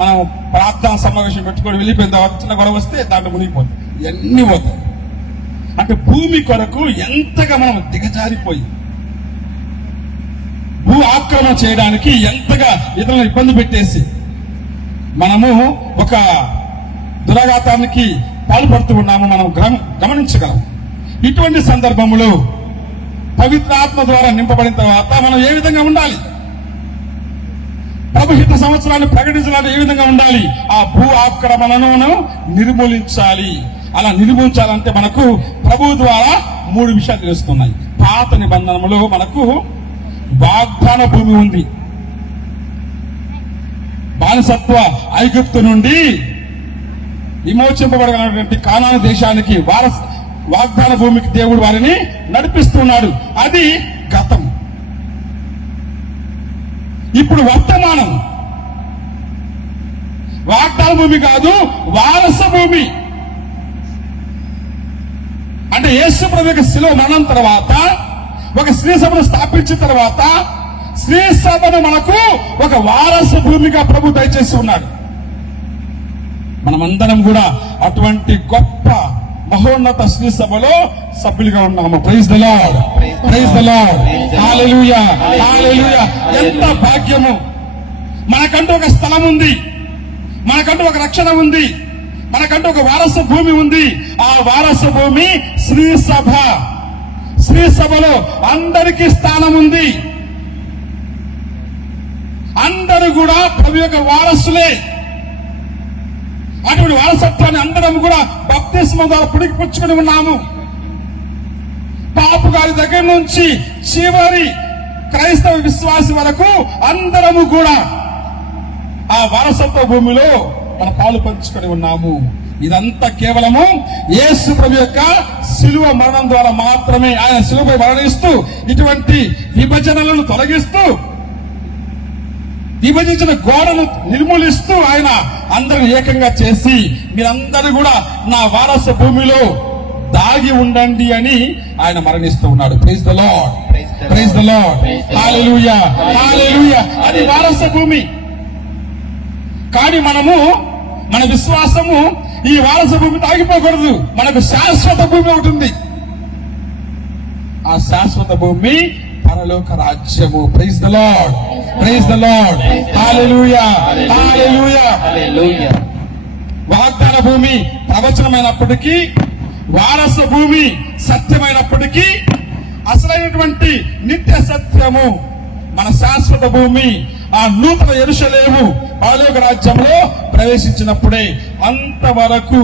మనం ప్రార్థన సమావేశం పెట్టుకొని వెళ్ళిపోయిన తర్వాత చిన్న గొడవ వస్తే దాంట్లో మునిగిపోతాయి, ఇవన్నీ పోతాయి. అంటే భూమి కొరకు ఎంతగా మనం దిగజారిపోయి భూ ఆక్రమణ చేయడానికి ఎంతగా ఇతరులను ఇబ్బంది పెట్టేసి మనము ఒక దురాఘాతానికి పాల్పడుతూ ఉన్నాము మనం గమనించగలం. ఇటువంటి సందర్భంలో పవిత్రాత్మ ద్వారా నింపబడిన తర్వాత మనం ఏ విధంగా ఉండాలి? ప్రభు హిత సంవత్సరాన్ని ప్రకటించాలంటే ఏ విధంగా ఉండాలి? ఆ భూ ఆక్రమణను నిర్మూలించాలి. అలా నిర్మూలించాలంటే మనకు ప్రభు ద్వారా 3 విషయాలు తెలుస్తున్నాయి. పాత నిబంధనలో మనకు వాగ్దాన భూమి ఉంది. బానిసత్వ ఐగుప్తు నుండి విమోచింపబడగలిగినటువంటి కానాను దేశానికి వాగ్దాన భూమికి దేవుడు వారిని నడిపిస్తున్నాడు. అది గతం. ఇప్పుడు వర్తమానం. వాగ్దాన భూమి కాదు, వారస భూమి. అంటే యేసు ప్రభు యొక్క శిలువ మరణం తర్వాత, ఒక స్త్రీ సభను స్థాపించిన తర్వాత, స్త్రీ సభను మనకు ఒక వారస భూమిగా ప్రభు దయచేసి ఉన్నాడు. మనమందరం కూడా అటువంటి గొప్ప మహోన్నత స్త్రీ సభలో సభ్యులుగా ఉన్నాము. Praise the lord, praise the lord, hallelujah, hallelujah. ఎంత భాగ్యము! మనకంటూ ఒక స్థలం ఉంది, మనకంటూ ఒక రక్షణ ఉంది, మనకంటూ ఒక వారస భూమి ఉంది. ఆ వారస భూమి శ్రీ సభ. శ్రీ సభలో అందరికీ స్థానం ఉంది. అందరూ కూడా ప్రభు యొక్క వారసులే. అటువంటి వారసత్వాన్ని అందరం కూడా బాప్తిస్మం ద్వారా పుడికిపుచ్చుకొని ఉన్నాము. పాపు గారి దగ్గర నుంచి చివరి క్రైస్తవ విశ్వాసి వరకు అందరము కూడా ఆ వారసత్వ భూమిలో మన పాలు పంచుకొని ఉన్నాము. ఇదంతా కేవలము యేసు ప్రభు యొక్క శిలువ మరణం ద్వారా మాత్రమే. ఆయన శిలువపై మరణిస్తూ ఇటువంటి విభజనలను తొలగిస్తూ, విభజించిన గోడను నిర్మూలిస్తూ ఆయన అందరిని ఏకంగా చేసి మీరందరూ కూడా నా వారస భూమిలో దాగి ఉండండి అని ఆయన మరణిస్తూ ఉన్నాడు. Praise the lord, praise the lord, hallelujah, hallelujah. అది వారస భూమి. కానీ మన విశ్వాసము ఈ వారస భూమి తాగిపోకూడదు. మనకు శాశ్వత భూమి ఒకటి ఉంది. ఆ శాశ్వత భూమి పరలోక రాజ్యము. Praise the lord, praise the lord, hallelujah, hallelujah. వాగ్దాన భూమి ప్రవచనమైనప్పటికీ, వారస భూమి సత్యమైనప్పటికీ, అసలైనటువంటి నిత్య సత్యము మన శాశ్వత భూమి, ఆ నూతన యెరూషలేము పరలోక రాజ్యంలో ప్రవేశించినప్పుడే అంతవరకు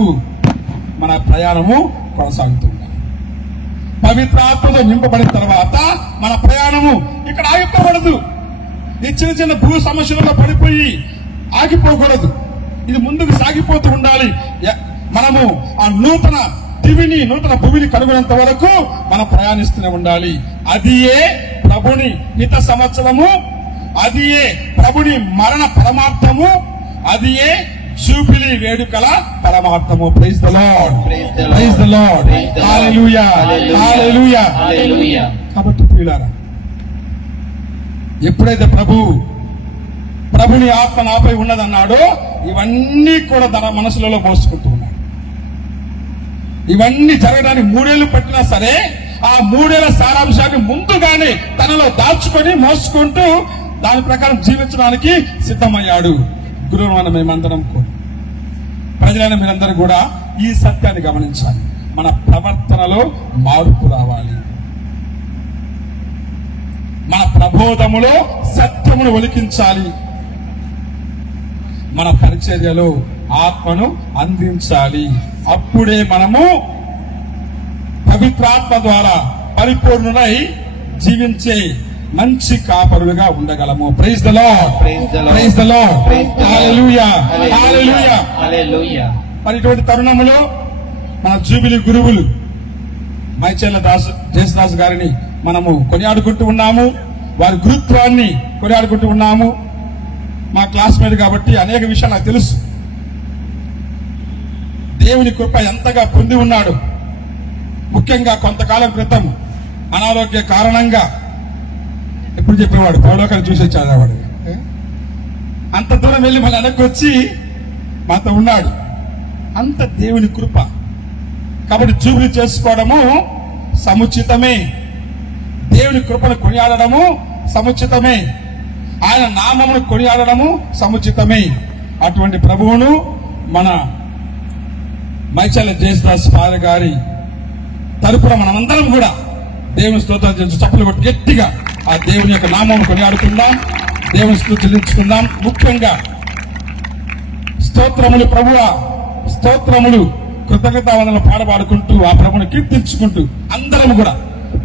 మన ప్రయాణము కొనసాగుతుంది. పవిత్ర ఆత్మతో నింపబడిన తర్వాత మన ప్రయాణము ఇక్కడ ఆగిపోకూడదు. ఈ చిన్న చిన్న భూ సమస్యలలో పడిపోయి ఆగిపోకూడదు. ఇది ముందుకు సాగిపోతూ ఉండాలి. మనము ఆ నూతన దివిని, నూతన భూమిని కనుగొనేంత వరకు మనం ప్రయాణిస్తూనే ఉండాలి. అదియే ప్రభుని హిత సంవత్సరము, అదియే ప్రభుని మరణ పరమార్థము, అదియే జూబిలీ వేడుకల పరమార్థము. Praise the lord, praise the lord, hallelujah, hallelujah. కాబట్టి ప్రియులారా, ఎప్పుడైతే ప్రభుని ఆత్మ నాపై ఉన్నదన్నాడో ఇవన్నీ కూడా తన మనసులలో మోసుకుంటూ ఉన్నాడు. ఇవన్నీ జరగడానికి 3 ఏళ్లు పట్టినా సరే ఆ 3 ఏళ్ల సారాంశాన్ని ముందుగానే తనలో దాచుకొని మోసుకుంటూ దాని ప్రకారం జీవించడానికి సిద్ధమయ్యాడు. గురువును మేమందరం ప్రజలైన మీరందరూ కూడా ఈ సత్యాన్ని గమనించాలి. మన ప్రవర్తనలో మార్పు రావాలి. మన ప్రబోధములో సత్యమును ఒలికించాలి. మన పరిచర్యలో ఆత్మను అందించాలి. అప్పుడే మనము పవిత్రాత్మ ద్వారా పరిపూర్ణులై జీవించే మంచి కాపరులుగా ఉండగలము. Praise the lord, praise the lord, hallelujah, hallelujah. మరి ఇటువంటి తరుణంలో మన జూబిలీ గురువులు మైచెల్ల జేసుదాస్ గారిని మనము కొనియాడుకుంటూ ఉన్నాము. వారి గురుత్వాన్ని కొనియాడుకుంటూ ఉన్నాము. మా క్లాస్మేట్ కాబట్టి అనేక విషయాలు నాకు తెలుసు. దేవుని కృప ఎంతగా పొంది ఉన్నాడు. ముఖ్యంగా కొంతకాలం క్రితం అనారోగ్య కారణంగా ఎప్పుడు చెప్పేవాడు పరలోకాన్ని చూసి వచ్చాడు. అంత దూరం వెళ్ళి మళ్ళీ వెనక్కి వచ్చి మాతో ఉన్నాడు. అంత దేవుని కృప. కాబట్టి జూబిలీ చేసుకోవడము సముచితమే. దేవుని కృపను కొనియాడడము సముచితమే. ఆయన నామమును కొనియాడడము సముచితమే. అటువంటి ప్రభువును మన మైచెల్ల జేసుదాస్ ఫాదర్ గారి తరపున మనమందరం కూడా దేవుని స్తోత్రాలు చేసి చప్పలు కొట్టి గట్టిగా ఆ దేవుని యొక్క నామమును కొనియాడుకుందాం. దేవుని స్తుతి చెల్లించుకుందాం. ముఖ్యంగా స్తోత్రములు ప్రభువా, స్తోత్రములు, కృతజ్ఞతావందనలు పాడబాడుకుంటూ ఆ ప్రభుని కీర్తించుకుంటూ అందరం కూడా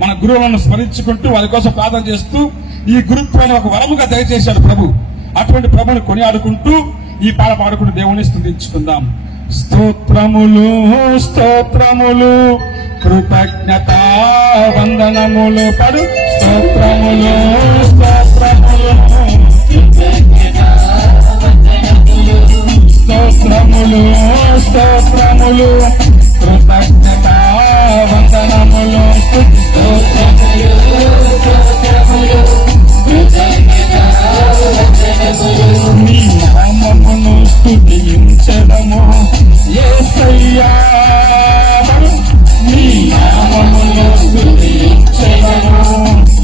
మన గురువులను స్మరించుకుంటూ వారి కోసం ప్రార్థన చేస్తూ ఈ గురుత్వాన్ని ఒక వరముగా దయచేశాడు ప్రభు. అటువంటి ప్రభుని కొనియాడుకుంటూ ఈ పాట పాడుకుంటూ దేవుని స్తుతించుకుందాం. స్తోత్రములు, స్తోత్రములు, కృతజ్ఞత వందనములు పడు. స్తోత్రములు, స్తోత్రములు, స్తోత్రములు, స్తోత్రములు, కృతజ్ఞత వందనములు. నీ నామమును స్తుతించడము యేసయ్యా, నీ నామమును స్తుతించడము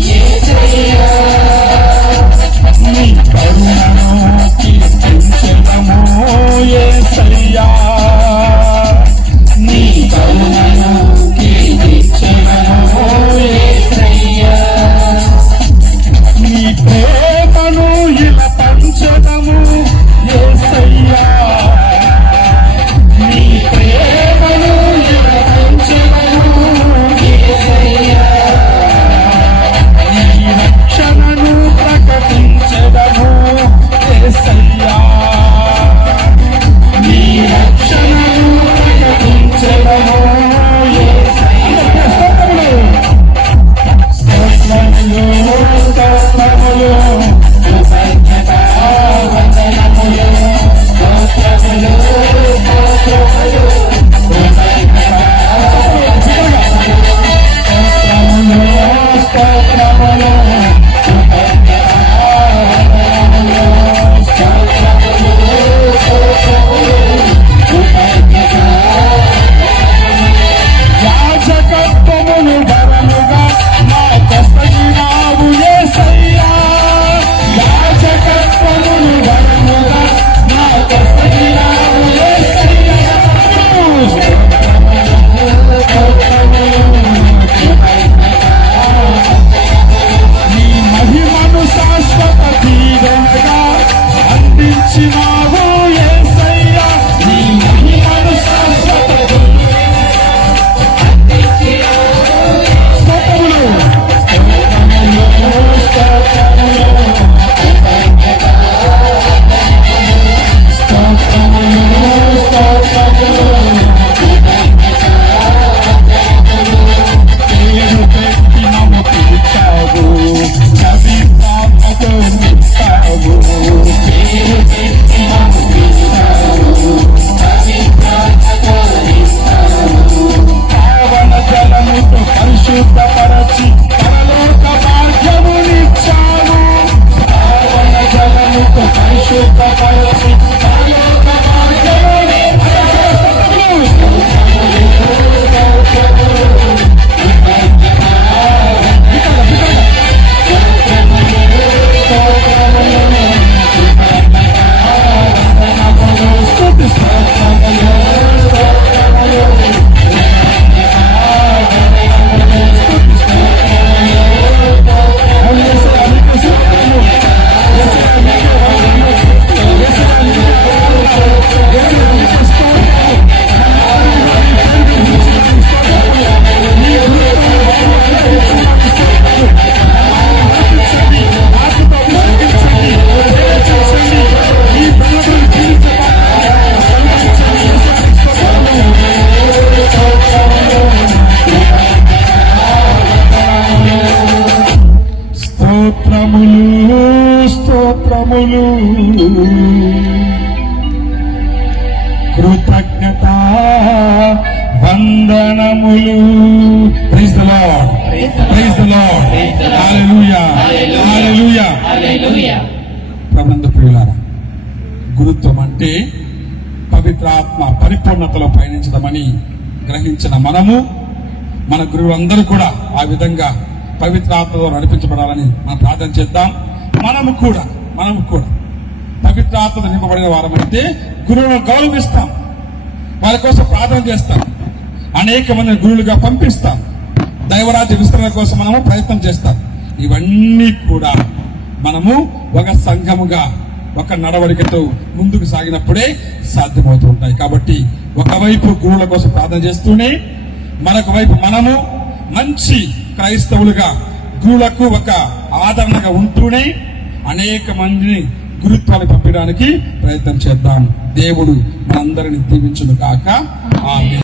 యేసయ్యా, నీ కరుణను కీర్తించడము యేసయ్యా, వందనములు. Praise the lord, praise the lord, hallelujah, hallelujah. ప్రభునందు ప్రియులారా, గురుత్వం అంటే పవిత్రాత్మ పరిపూర్ణతలో పయనించడమని గ్రహించిన మనము, మన గురువులందరూ కూడా ఆ విధంగా పవిత్రాత్మతో నడిపించబడాలని మనం ప్రార్థన చేద్దాం. మనము కూడా పవిత్రాత్మతో నింపబడిన వారమైతే గురువులను గౌరవిస్తాం, వారి కోసం ప్రార్థన చేస్తాం, అనేక మందిని గురువులుగా పంపిస్తాం, దైవరాజ్య విస్తరణ కోసం మనము ప్రయత్నం చేస్తాం. ఇవన్నీ కూడా మనము ఒక సంఘముగా ఒక నడవడికతో ముందుకు సాగినప్పుడే సాధ్యమవుతూ ఉంటాయి. కాబట్టి ఒకవైపు గురువుల కోసం ప్రార్థన చేస్తూనే మరొక వైపు మనము మంచి క్రైస్తవులుగా గురువులకు ఒక ఆదరణగా ఉంటూనే అనేక మందిని గురుత్వాన్ని పంపడానికి ప్రయత్నం చేద్దాం. దేవుడు మనందరిని దీవించును గాక. ఆమేన్.